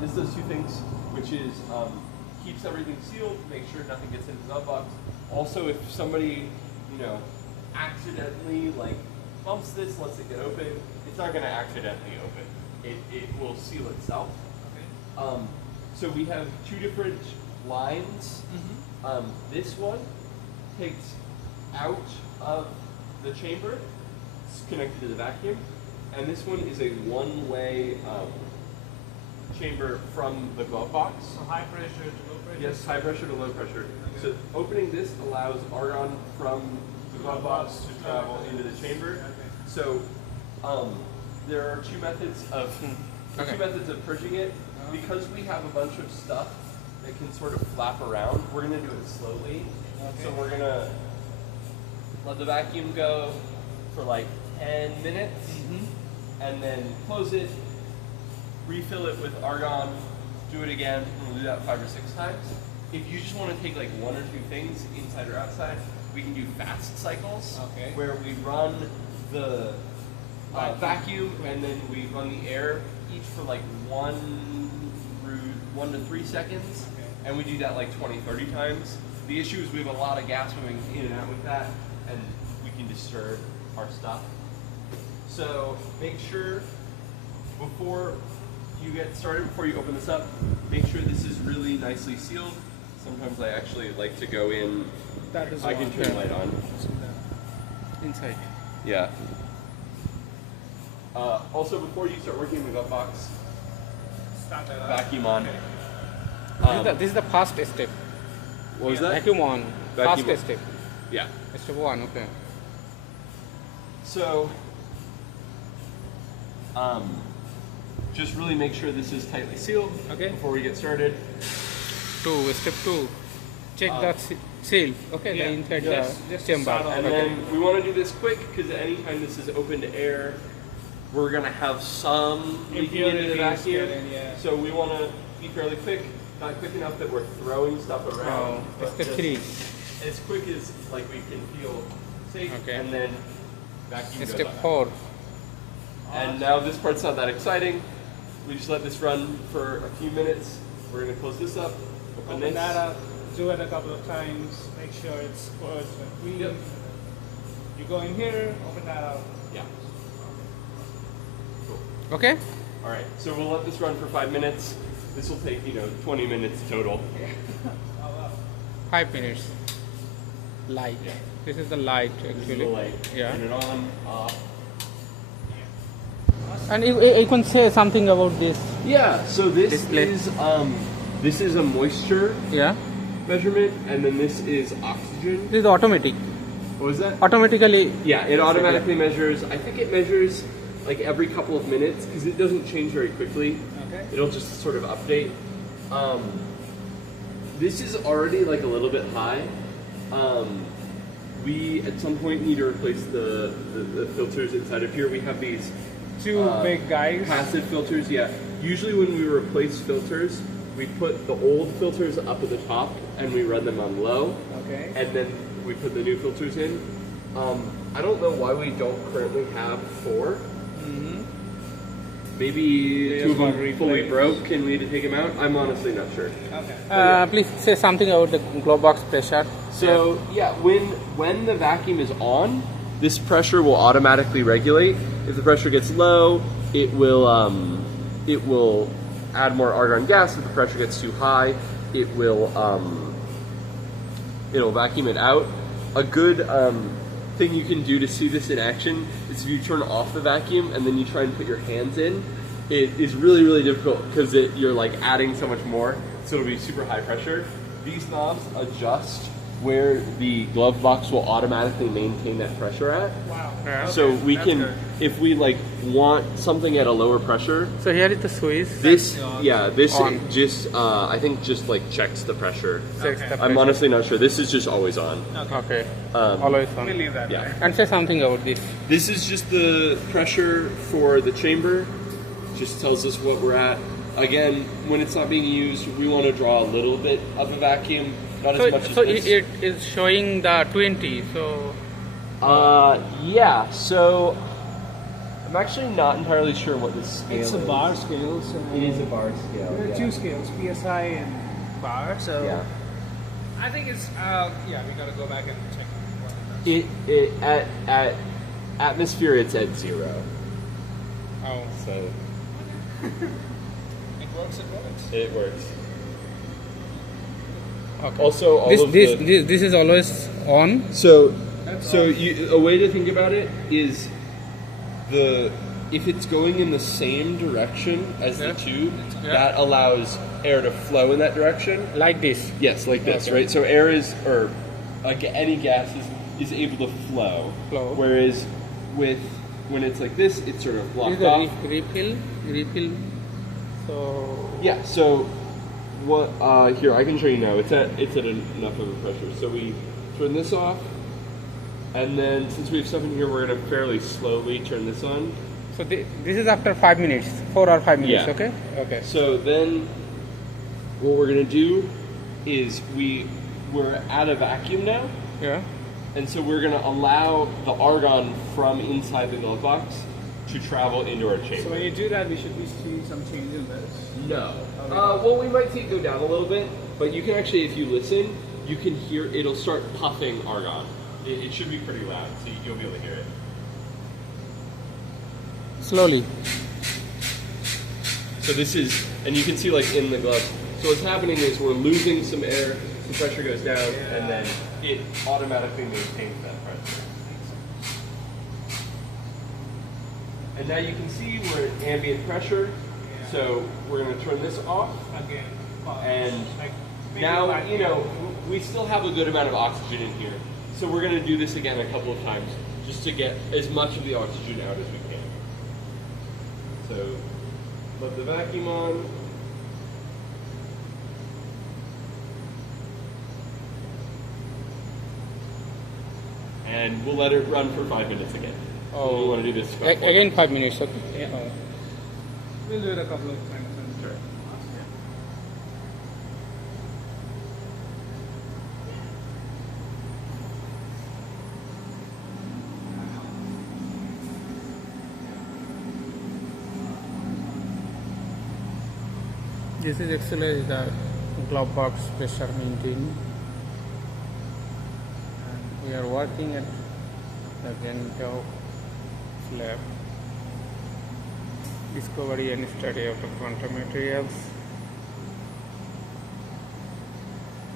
This does two things, which is keeps everything sealed, make sure nothing gets into the Glovebox. Also, if somebody, accidentally bumps this, lets it get open, it's not going to accidentally open. It will seal itself. Okay. So we have two different lines. Mm-hmm. This one takes out of the chamber, it's connected to the vacuum, and this one is a one-way chamber from the Glovebox. So high pressure to low pressure? Yes, high pressure to low pressure. Okay. So opening this allows argon from the Glovebox to travel into the chamber. Okay. So there are two methods of purging it. Because we have a bunch of stuff that can sort of flap around, we're going to do it slowly. Okay. So we're going to let the vacuum go for 10 minutes, and then close it, refill it with argon, do it again, and we'll do that 5 or 6 times. If you just want to take one or two things inside or outside, we can do fast cycles, where we run the vacuum and then we run the air each for 1 to 3 seconds, and we do that 20, 30 times. The issue is we have a lot of gas moving in and out with that, and we can disturb our stuff. So make sure before you get started, before you open this up, make sure this is really nicely sealed. Sometimes I actually like to go in. That is I can turn the light on. Inside. Yeah. Also, before you start working with the Glovebox, vacuum on. This is the first step. What was that? Vacuum on. Vacuum First step. Yeah. Step 1, okay. So, just really make sure this is tightly sealed before we get started. Step 2. Check the seal. Okay, the inside the chamber. And then we want to do this quick because anytime this is open to air, we're going to have some leaking into the vacuum. So we want to be fairly quick, not quick enough that we're throwing stuff around. Step 3. As quick as we can feel safe, and then vacuum Step goes 4. And now this part's not that exciting. We just let this run for a few minutes. We're going to close this up, open this. That up, do it a couple of times, make sure it's closed and clean. Yep. You go in here, open that up. Yeah. Cool. Okay. All right, so we'll let this run for 5 minutes. This will take, 20 minutes total. 5 minutes. Light. Yeah. This is the light actually. This is the light. Yeah. Turn it on, off. And you can say something about this. Yeah, so this is a moisture measurement, and then this is oxygen. This is automatic. What was that? Automatically. Yeah, it automatically measures. I think it measures every couple of minutes because it doesn't change very quickly. Okay. It'll just sort of update. This is already a little bit high. We at some point need to replace the filters inside of here. We have these two big guys. Passive filters, yeah. Usually when we replace filters, we put the old filters up at the top and we run them on low. Okay. And then we put the new filters in. I don't know why we don't currently have 4. Maybe 2 of them fully broke and we need to take them out. I'm honestly not sure. Okay. Please say something about the Glovebox pressure. So when the vacuum is on, this pressure will automatically regulate. If the pressure gets low, it will add more argon gas. If the pressure gets too high, it'll vacuum it out. A good thing you can do to see this in action is if you turn off the vacuum and then you try and put your hands in. It is really, really difficult because you're adding so much more, so it'll be super high pressure. These knobs adjust where the Glovebox will automatically maintain that pressure at. Wow. Yeah. So we can, if we want something at a lower pressure. So here is the switch. This just I think just checks the pressure. Okay. I'm honestly not sure. This is just always on. Okay. Always on. We'll leave that. Yeah. And say something about this. This is just the pressure for the chamber. Just tells us what we're at. Again, when it's not being used, we want to draw a little bit of a vacuum. Not as much as this. It is showing the 20, so... Yeah, so I'm actually not entirely sure what this scale is. It's a bar scale. So It is a bar scale. there are yeah. two scales, PSI and bar. So Yeah. I think it's yeah. We gotta go back and check what it does. It at atmosphere it's at 0. Oh. So It works. It works. it works. Okay. Also, all this of this, the, this this is always on. So, That's so all. a way to think about it is if it's going in the same direction as Yeah. the tube, Yeah. that allows air to flow in that direction. Like this. Yes, like this, Okay. right? So air is, or any gas is able to flow. Flow. Whereas when it's like this, it's sort of This blocked is the off. refill. So Yeah. So what? Here I can show you now. It's at enough of a pressure. So we turn this off, and then since we have stuff in here, we're gonna fairly slowly turn this on. so this is after 5 minutes, 4 or 5 minutes. Yeah. Okay. Okay. So then, what we're gonna do is we're at a vacuum now, Yeah. and so we're gonna allow the argon from inside the glove box to travel into our So chamber. when you do that, we should be seeing some change in this. No. Okay. Well, we might see it go down a little bit, but you can actually, if you listen, you can hear it'll start puffing argon. It should be pretty loud, so you'll be able to hear it. Slowly. So this is, and you can see like in the glove. So what's happening is we're losing some air, the pressure goes down, and then it automatically maintains that pressure. And now you can see we're at ambient pressure. So we're going to turn this off. Again. And like now, vacuum. you know, we still have a good amount of oxygen in here. So we're going to do this again a couple of times just to get as much of the oxygen out as we can. So let the vacuum on. And we'll let it run for 5 minutes again. Oh. We want to do this about 4 Again 5 minutes. Okay. Yeah. Oh. We'll do it a couple of times. And Sure. This is actually the glove box pressure maintained. And we are working at the Gento lab. Discovery and study of the quantum materials.